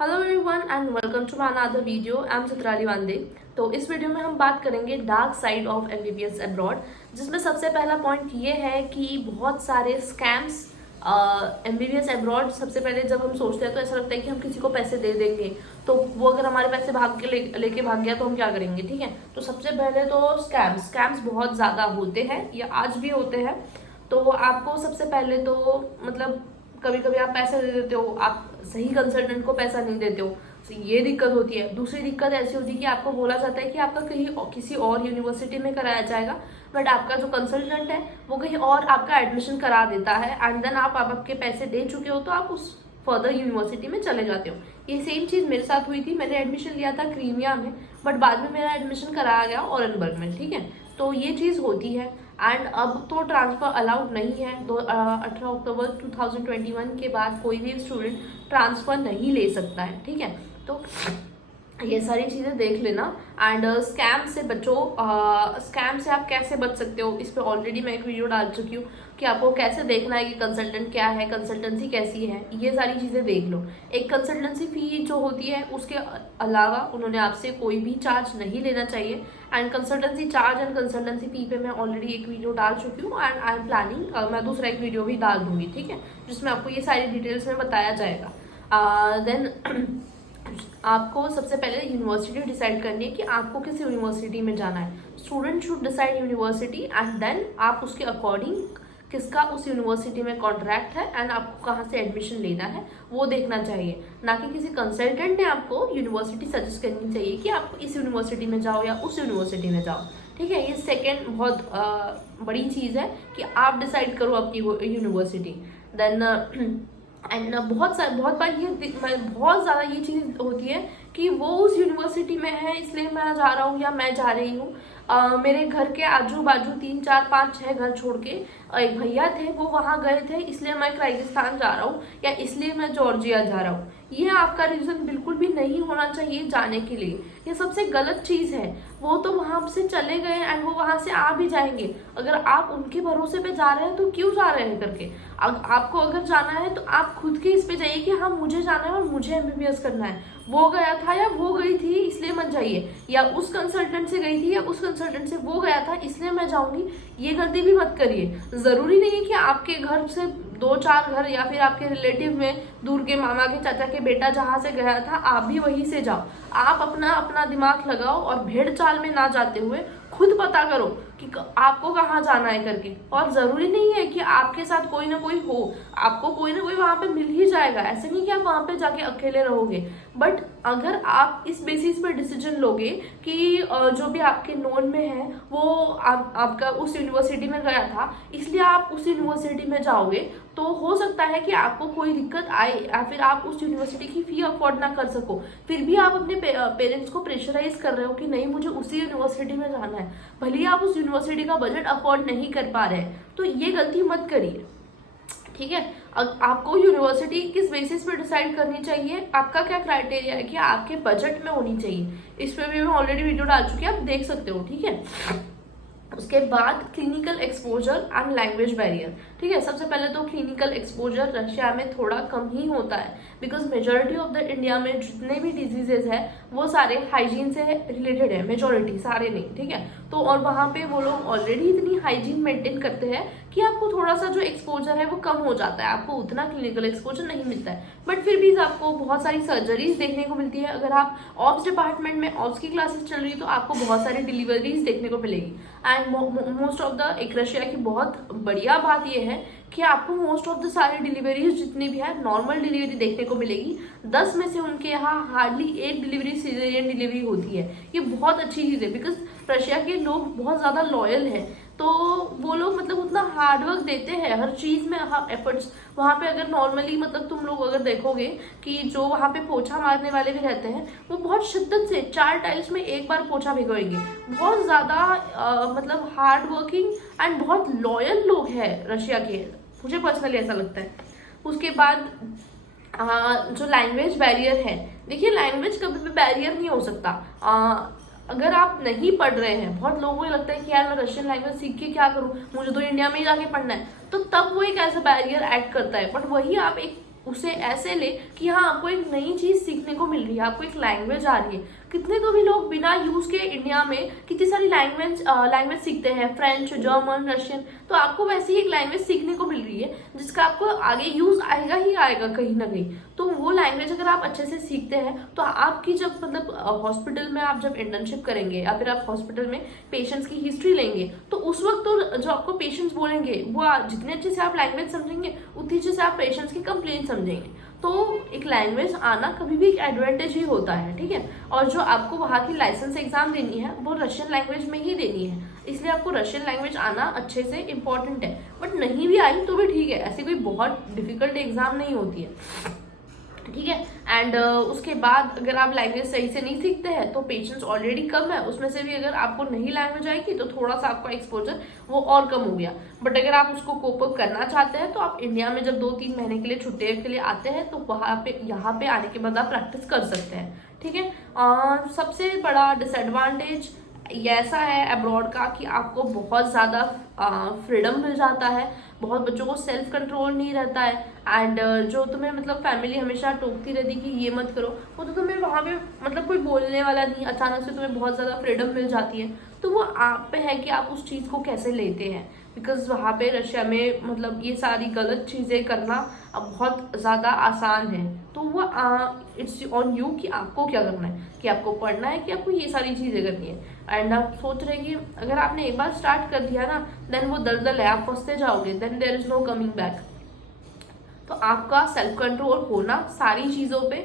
Hello everyone and welcome to my another video. I am Chitrali Vande. तो इस video में हम बात करेंगे dark side of MBBS abroad, जिसमें सबसे पहला पॉइंट ये है कि बहुत सारे स्कैम्स एमबीबीएस अब्रॉड। सबसे पहले जब हम सोचते हैं तो ऐसा लगता है कि हम किसी को पैसे दे देंगे, तो वो अगर हमारे पैसे भाग के लेके भाग गया तो हम क्या करेंगे। ठीक है, तो सबसे पहले तो स्कैम्स बहुत ज़्यादा होते हैं या आज भी होते हैं। तो आपको सबसे पहले तो मतलब कभी कभी आप पैसे दे देते हो, आप सही कंसल्टेंट को पैसा नहीं देते हो, तो ये दिक्कत होती है। दूसरी दिक्कत ऐसी होती है कि आपको बोला जाता है कि आपका कहीं किसी और यूनिवर्सिटी में कराया जाएगा, बट आपका जो कंसल्टेंट है वो कहीं और आपका एडमिशन करा देता है एंड देन आप आपके पैसे दे चुके हो तो आप उस फर्दर यूनिवर्सिटी में चले जाते हो। ये सेम चीज़ मेरे साथ हुई थी। मैंने एडमिशन लिया था क्रीमिया में, बट बाद में मेरा एडमिशन कराया गया ऑरेनबर्ग में। ठीक है, तो ये चीज़ होती है। एंड अब तो ट्रांसफ़र अलाउड नहीं है। 18 अक्टूबर 2021 के बाद कोई भी स्टूडेंट ट्रांसफ़र नहीं ले सकता है। ठीक है, तो ये सारी चीज़ें देख लेना। एंड स्कैम से बचो। स्कैम से आप कैसे बच सकते हो, इस पर ऑलरेडी मैं एक वीडियो डाल चुकी हूँ कि आपको कैसे देखना है कि कंसल्टेंट क्या है, कंसल्टेंसी कैसी है, ये सारी चीज़ें देख लो। एक कंसल्टेंसी फ़ी जो होती है उसके अलावा उन्होंने आपसे कोई भी चार्ज नहीं लेना चाहिए। And consultancy charge and consultancy fee पे मैं ऑलरेडी एक वीडियो डाल चुकी हूँ एंड आई एम प्लानिंग मैं दूसरा एक वीडियो भी डाल दूँगी। ठीक है, जिसमें आपको ये सारी डिटेल्स में बताया जाएगा। देन आपको सबसे पहले यूनिवर्सिटी डिसाइड करनी है कि आपको किस यूनिवर्सिटी में जाना है। Student should decide university and then आप उसके अकॉर्डिंग किसका उस यूनिवर्सिटी में कॉन्ट्रैक्ट है एंड आपको कहाँ से एडमिशन लेना है वो देखना चाहिए। ना कि किसी कंसल्टेंट ने आपको यूनिवर्सिटी सजेस्ट करनी चाहिए कि आप इस यूनिवर्सिटी में जाओ या उस यूनिवर्सिटी में जाओ। ठीक है, ये सेकेंड बहुत बड़ी चीज़ है कि आप डिसाइड करो आपकी यूनिवर्सिटी। देन एंड बहुत बार ये बहुत ज़्यादा ये चीज़ होती है कि वो उस यूनिवर्सिटी में है इसलिए मैं जा रहा हूँ या मैं जा रही हूँ। मेरे घर के आजू बाजू 3 4 5 6 घर छोड़ के एक भैया थे, वो वहाँ गए थे इसलिए मैं किर्गिस्तान जा रहा हूँ या इसलिए मैं जॉर्जिया जा रहा हूँ। ये आपका रीज़न बिल्कुल भी नहीं होना चाहिए जाने के लिए। ये सबसे गलत चीज़ है। वो तो वहाँ से चले गए एंड वो वहाँ से आ भी जाएंगे। अगर आप उनके भरोसे पे जा रहे हैं तो क्यों जा रहे हैं करके। आपको अगर जाना है तो आप खुद के इस पे जाइए कि हाँ मुझे जाना है और मुझे एमबीबीएस करना है। वो गया था या वो गई थी इसलिए मत जाइए, या उस कंसल्टेंट से गई थी या उस कंसल्टेंट से वो गया था इसलिए मैं जाऊंगी, ये गलती भी मत करिए। ज़रूरी नहीं है कि आपके घर से 2 4 घर या फिर आपके रिलेटिव में दूर के मामा के चाचा के बेटा जहाँ से गया था आप भी वहीं से जाओ। आप अपना अपना दिमाग लगाओ और भेड़ चाल में ना जाते हुए खुद पता करो कि आपको कहाँ जाना है करके। और ज़रूरी नहीं है कि आपके साथ कोई ना कोई हो, आपको कोई ना कोई वहाँ पे मिल ही जाएगा। ऐसे नहीं कि आप वहाँ पे जाके अकेले रहोगे। बट अगर आप इस बेसिस पर डिसीजन लोगे कि जो भी आपके नोन में है वो आपका उस यूनिवर्सिटी में गया था इसलिए आप उस यूनिवर्सिटी में जाओगे, तो हो सकता है कि आपको कोई दिक्कत आए या फिर आप उस यूनिवर्सिटी की फ़ी अफोर्ड ना कर सको। फिर भी आप अपने पेरेंट्स को प्रेशराइज कर रहे हो कि नहीं मुझे उसी यूनिवर्सिटी में जाना है, भले ही आप उस यूनिवर्सिटी का बजट अफोर्ड नहीं कर पा रहे हैं। तो ये गलती मत करिए। ठीक है, आपको यूनिवर्सिटी किस बेसिस पे डिसाइड करनी चाहिए, आपका क्या क्राइटेरिया है कि आपके बजट में होनी चाहिए, इस पर भी मैं ऑलरेडी वीडियो डाल चुकी हूँ, आप देख सकते हो। ठीक है, उसके बाद clinical exposure and language barrier. ठीक है, सबसे पहले तो क्लिनिकल एक्सपोजर रशिया में थोड़ा कम ही होता है because majority of the India में जितने भी डिजीजेज है वो सारे हाइजीन से रिलेटेड है, मेजोरिटी, सारे नहीं। ठीक है, तो और वहाँ पे वो लोग ऑलरेडी इतनी हाइजीन मेंटेन करते हैं कि आपको थोड़ा सा जो एक्सपोजर है वो कम हो जाता है, आपको उतना क्लिनिकल एक्सपोजर नहीं मिलता है। बट फिर भी आपको बहुत सारी सर्जरीज देखने को मिलती है। अगर आप ऑप्स डिपार्टमेंट में ऑप्स की क्लासेस चल रही है तो आपको बहुत सारी डिलीवरीज देखने को मिलेगी। एंड मोस्ट ऑफ द एक रशिया की बहुत बढ़िया बात यह है कि आपको मोस्ट ऑफ द सारी डिलीवरीज जितनी भी है नॉर्मल डिलीवरी देखने को मिलेगी। 10 में से उनके यहाँ हार्डली 1 डिलीवरी सिजेरियन डिलीवरी होती है। ये बहुत अच्छी चीज़ है बिकॉज रशिया के लोग बहुत ज़्यादा लॉयल हैं, तो वो लोग मतलब उतना हार्डवर्क देते हैं हर चीज़ में एफर्ट्स। वहाँ पे अगर नॉर्मली मतलब तुम लोग अगर देखोगे कि जो वहाँ पे पोछा मारने वाले भी रहते हैं वो बहुत शिद्दत से 4 टाइल्स में एक बार पोछा भिगोएंगे। बहुत ज़्यादा मतलब हार्ड वर्किंग एंड बहुत लॉयल लोग हैं रशिया के, मुझे पर्सनली ऐसा लगता है। उसके बाद जो लैंग्वेज बैरियर है, देखिए लैंग्वेज कभी भी बैरियर नहीं हो सकता। अगर आप नहीं पढ़ रहे हैं, बहुत लोगों को लगता है कि यार मैं रशियन लैंग्वेज सीख के क्या करूं, मुझे तो इंडिया में ही जाके पढ़ना है, तो तब वो एक ऐसा बैरियर एक्ट करता है। बट वही आप एक उसे ऐसे ले कि हाँ आपको एक नई चीज़ सीखने को मिल रही है, आपको एक लैंग्वेज आ रही है। कितने तो भी लोग बिना यूज़ के इंडिया में कितनी सारी लैंग्वेज सीखते हैं, फ्रेंच, जर्मन, रशियन। तो आपको वैसी एक लैंग्वेज सीखने को मिल रही है जिसका आपको आगे यूज़ आएगा ही आएगा कहीं ना कहीं। तो वो लैंग्वेज अगर आप अच्छे से सीखते हैं तो आपकी जब मतलब हॉस्पिटल में आप जब इंटर्नशिप करेंगे या फिर आप हॉस्पिटल में पेशेंट्स की हिस्ट्री लेंगे तो उस वक्त तो जो आपको पेशेंट्स बोलेंगे वो जितने अच्छे से आप लैंग्वेज समझेंगे उतनी अच्छे से आप पेशेंट्स की कंप्लेंट समझेंगे। तो एक लैंग्वेज आना कभी भी एक एडवांटेज ही होता है, ठीक है। और जो आपको वहाँ की लाइसेंस एग्जाम देनी है वो रशियन लैंग्वेज में ही देनी है, इसलिए आपको रशियन लैंग्वेज आना अच्छे से इम्पोर्टेंट है। बट नहीं भी आई तो भी ठीक है, ऐसी कोई बहुत डिफिकल्ट एग्जाम नहीं होती है, ठीक है। एंड उसके बाद अगर आप लैंग्वेज सही से नहीं सीखते हैं तो पेशेंस ऑलरेडी कम है, उसमें से भी अगर आपको नहीं लैंग्वेज आएगी तो थोड़ा सा आपका एक्सपोजर वो और कम हो गया। बट अगर आप उसको कोप अप करना चाहते हैं तो आप इंडिया में जब 2-3 महीने के लिए छुट्टी के लिए आते हैं तो वहाँ पे यहाँ पे आने के बाद आप प्रैक्टिस कर सकते हैं, ठीक है। सबसे बड़ा डिसएडवांटेज ये ऐसा है अब्रॉड का कि आपको बहुत ज़्यादा फ्रीडम मिल जाता है, बहुत बच्चों को सेल्फ कंट्रोल नहीं रहता है। एंड जो तुम्हें मतलब फैमिली हमेशा टोकती रहती कि ये मत करो, वो तो तुम्हें वहाँ पे मतलब कोई बोलने वाला नहीं, अचानक से तुम्हें बहुत ज़्यादा फ्रीडम मिल जाती है। तो वो आप पे है कि आप उस चीज़ को कैसे लेते हैं, बिकॉज वहाँ पे रशिया में मतलब ये सारी गलत चीज़ें करना अब बहुत ज़्यादा आसान है। तो वो इट्स ऑन यू कि आपको क्या करना है, कि आपको पढ़ना है कि आपको ये सारी चीज़ें करनी है। एंड आप सोच रहे कि अगर आपने एक बार स्टार्ट कर दिया ना देन वो दलदल है, आप फंसते जाओगे, then there is no coming back. तो आपका सेल्फ कंट्रोल होना सारी चीज़ों पे,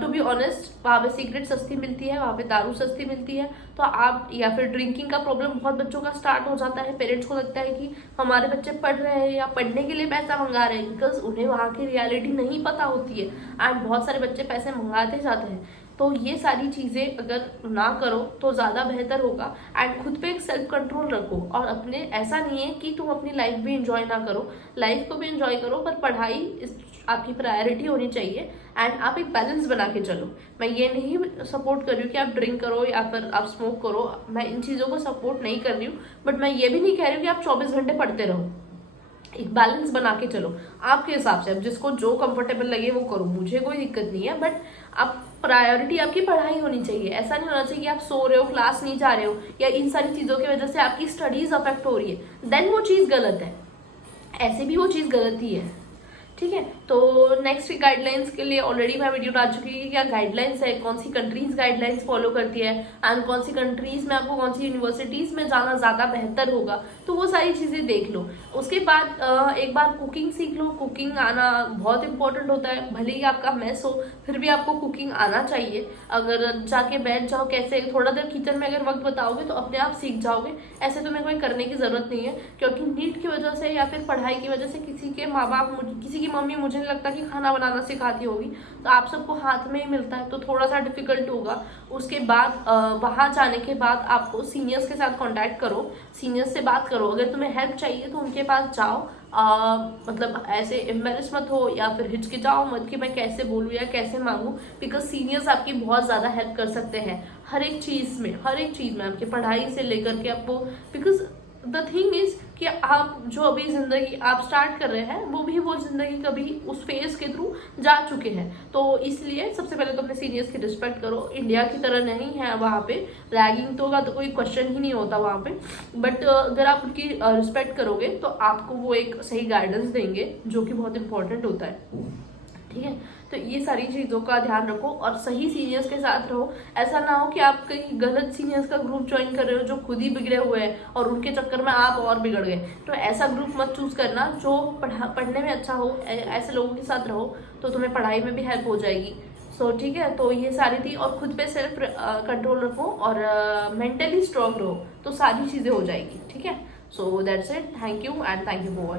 टू बी ऑनेस्ट वहाँ पे सिगरेट सस्ती मिलती है, वहाँ पे दारू सस्ती मिलती है। तो आप या फिर ड्रिंकिंग का प्रॉब्लम बहुत बच्चों का स्टार्ट हो जाता है, पेरेंट्स को लगता है कि हमारे बच्चे पढ़ रहे हैं या पढ़ने के लिए पैसा मंगा रहे हैं, बिकॉज उन्हें वहाँ की रियलिटी नहीं पता होती है एंड बहुत सारे बच्चे पैसे मंगाते जाते हैं। तो ये सारी चीज़ें अगर ना करो तो ज़्यादा बेहतर होगा। एंड खुद पे एक सेल्फ कंट्रोल रखो और अपने ऐसा नहीं है कि तुम अपनी लाइफ भी इंजॉय ना करो, लाइफ को भी इंजॉय करो, पर पढ़ाई आपकी प्रायोरिटी होनी चाहिए। एंड आप एक बैलेंस बना के चलो। मैं ये नहीं सपोर्ट कर रही हूँ कि आप ड्रिंक करो या फिर आप स्मोक करो, मैं इन चीज़ों को सपोर्ट नहीं कर रही हूँ। बट मैं ये भी नहीं कह रही हूँ कि आप 24 घंटे पढ़ते रहो। एक बैलेंस बना के चलो आपके हिसाब से, अब जिसको जो कंफर्टेबल लगे वो करो, मुझे कोई दिक्कत नहीं है। बट आप प्रायोरिटी आपकी पढ़ाई होनी चाहिए। ऐसा नहीं होना चाहिए कि आप सो रहे हो, क्लास नहीं जा रहे हो या इन सारी चीज़ों की वजह से आपकी स्टडीज अफेक्ट हो रही है, देन वो चीज़ गलत है। ऐसे भी वो चीज़ गलत ही है, ठीक है। तो नेक्स्ट गाइडलाइंस के लिए ऑलरेडी मैं वीडियो डाल चुकी हूँ कि क्या गाइडलाइंस है, कौन सी कंट्रीज गाइडलाइंस फॉलो करती है एंड कौन सी कंट्रीज में आपको कौन सी यूनिवर्सिटीज़ में जाना ज़्यादा बेहतर होगा। तो वो सारी चीज़ें देख लो। उसके बाद एक बार कुकिंग सीख लो। कुकिंग आना बहुत इंपॉर्टेंट होता है, भले ही आपका मेस हो फिर भी आपको कुकिंग आना चाहिए। अगर जाके बैठ जाओ कैसे थोड़ा देर किचन में अगर वक्त बताओगे तो अपने आप सीख जाओगे। ऐसे तुम्हें कोई करने की ज़रूरत नहीं है, क्योंकि नीट की वजह से या फिर पढ़ाई की वजह से किसी के माँ बाप, किसी की मम्मी मुझे नहीं लगता कि खाना बनाना सिखाती होगी, तो आप सबको हाथ में ही मिलता है तो थोड़ा सा डिफिकल्ट होगा। उसके बाद वहाँ जाने के बाद आपको सीनियर्स के साथ कांटेक्ट करो, सीनियर्स से बात करो। अगर तुम्हें हेल्प चाहिए तो उनके पास जाओ। मतलब ऐसे एम्बेरस मत हो या फिर हिचकिचाओ मत कि मैं कैसे बोलूँ या कैसे मांगूँ, बिकॉज सीनियर्स आपकी बहुत ज़्यादा हेल्प कर सकते हैं हर एक चीज़ में आपकी पढ़ाई से लेकर के आपको। बिकॉज द थिंग इज कि आप जो अभी ज़िंदगी आप स्टार्ट कर रहे हैं वो भी वो ज़िंदगी कभी उस फेज के थ्रू जा चुके हैं। तो इसलिए सबसे पहले तो अपने सीनियर्स की रिस्पेक्ट करो। इंडिया की तरह नहीं है वहाँ पे रैगिंग तो का तो कोई क्वेश्चन ही नहीं होता वहाँ पे। बट अगर आप उनकी रिस्पेक्ट करोगे तो आपको वो एक सही गाइडेंस देंगे जो कि बहुत इंपॉर्टेंट होता है, ठीक है। तो ये सारी चीज़ों का ध्यान रखो और सही सीनियर्स के साथ रहो। ऐसा ना हो कि आप कहीं गलत सीनियर्स का ग्रुप ज्वाइन कर रहे हो जो खुद ही बिगड़े हुए हैं और उनके चक्कर में आप और बिगड़ गए। तो ऐसा ग्रुप मत चूज करना, जो पढ़ने में अच्छा हो। ऐसे लोगों के साथ रहो तो तुम्हें पढ़ाई में भी हेल्प हो जाएगी। सो ठीक है, तो ये सारी थी। और खुद पे सेल्फ कंट्रोल रखो और मेंटली स्ट्रांग रहो तो सारी चीज़ें हो जाएगी, ठीक है। So that's it. Thank you and thank you for watching.